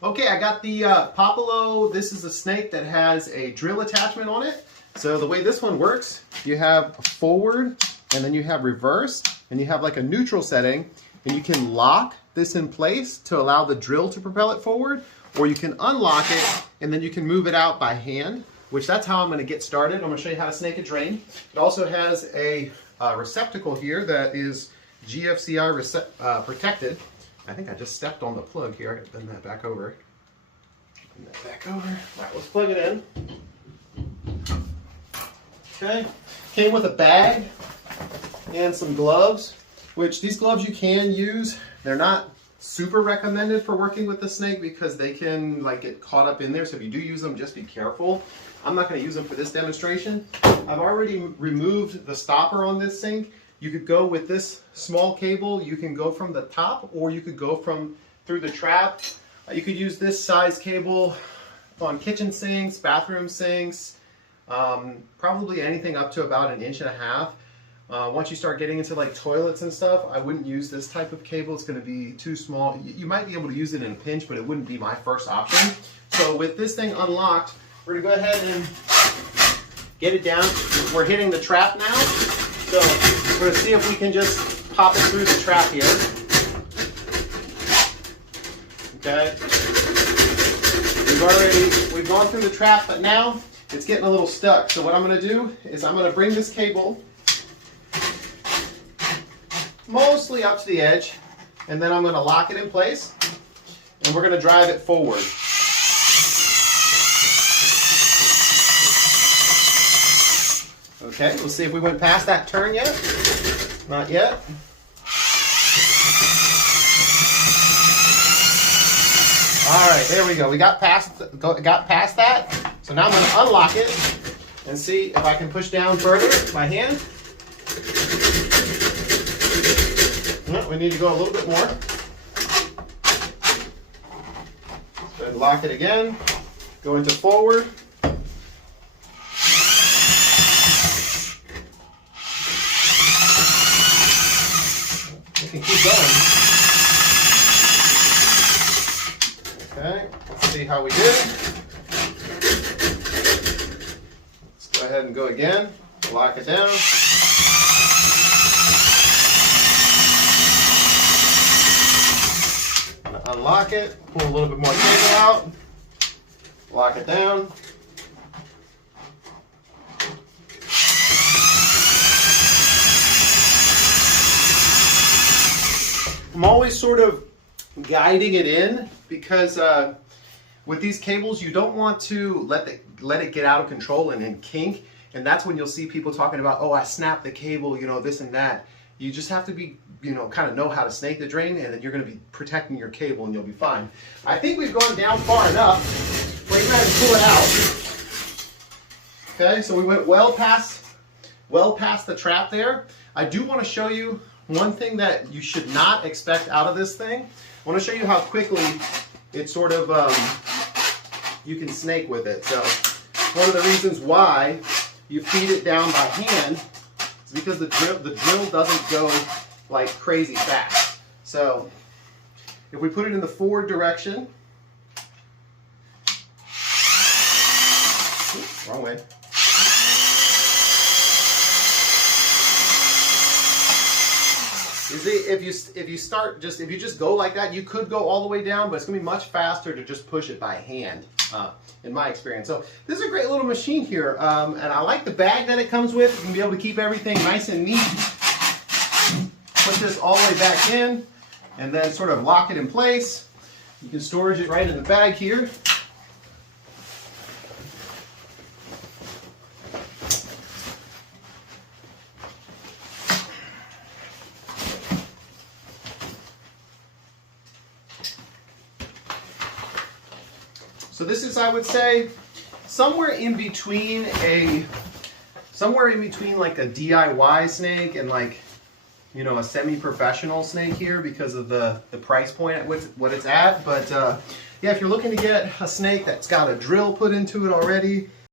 Okay, I got the Popolo. This is a snake that has a drill attachment on it. So the way this one works, you have forward and then you have reverse and you have like a neutral setting, and you can lock this in place to allow the drill to propel it forward, or you can unlock it and then you can move it out by hand, which that's how I'm going to get started. I'm going to show you how to snake a drain. It also has a receptacle here that is GFCI protected. I think I just stepped on the plug here. I got to bend that back over. Bend that back over. All right, let's plug it in. Okay. Came with a bag and some gloves, which these gloves you can use. They're not super recommended for working with the snake because they can like get caught up in there. So if you do use them, just be careful. I'm not going to use them for this demonstration. I've already removed the stopper on this sink. You could go with this small cable. You can go from the top, or you could go from through the trap. You could use this size cable on kitchen sinks, bathroom sinks, probably anything up to about 1.5 inches. Once you start getting into like toilets and stuff, I wouldn't use this type of cable. It's going to be too small. You might be able to use it in a pinch, but it wouldn't be my first option. So with this thing unlocked, we're going to go ahead and get it down. We're hitting the trap now. So we're going to see if we can just pop it through the trap here. Okay. We've gone through the trap, but now it's getting a little stuck. So what I'm going to do is I'm going to bring this cable mostly up to the edge, and then I'm going to lock it in place, and we're going to drive it forward. Okay, we'll see if we went past that turn yet. Not yet. All right, there we go. We got past that. So now I'm going to unlock it and see if I can push down further by hand. No, we need to go a little bit more. Let's go ahead and lock it again. Go into forward. We can keep going. Okay, let's see how we did. Let's go ahead and go again. Lock it down. Unlock it, pull a little bit more cable out, lock it down. I'm always sort of guiding it in because with these cables you don't want to let it get out of control and kink, and that's when you'll see people talking about, oh, I snapped the cable, you know, this and that. You just have to be, you know, kind of know how to snake the drain, and then you're going to be protecting your cable and you'll be fine. I think we've gone down far enough. We're going to pull it out. Okay, so we went well past the trap there. I do want to show you one thing that you should not expect out of this thing. I want to show you how quickly it sort of, you can snake with it. So one of the reasons why you feed it down by hand is because the drill doesn't go like crazy fast. So if we put it in the forward direction, oops, wrong way. You see, if you just go like that, you could go all the way down, but it's gonna be much faster to just push it by hand, in my experience. So this is a great little machine here, and I like the bag that it comes with. You can be able to keep everything nice and neat. Put this all the way back in, and then sort of lock it in place. You can storage it right in the bag here. So this is, I would say, somewhere in between like a DIY snake and like, you know, a semi-professional snake here because of the price point at what it's at. But yeah, if you're looking to get a snake that's got a drill put into it already,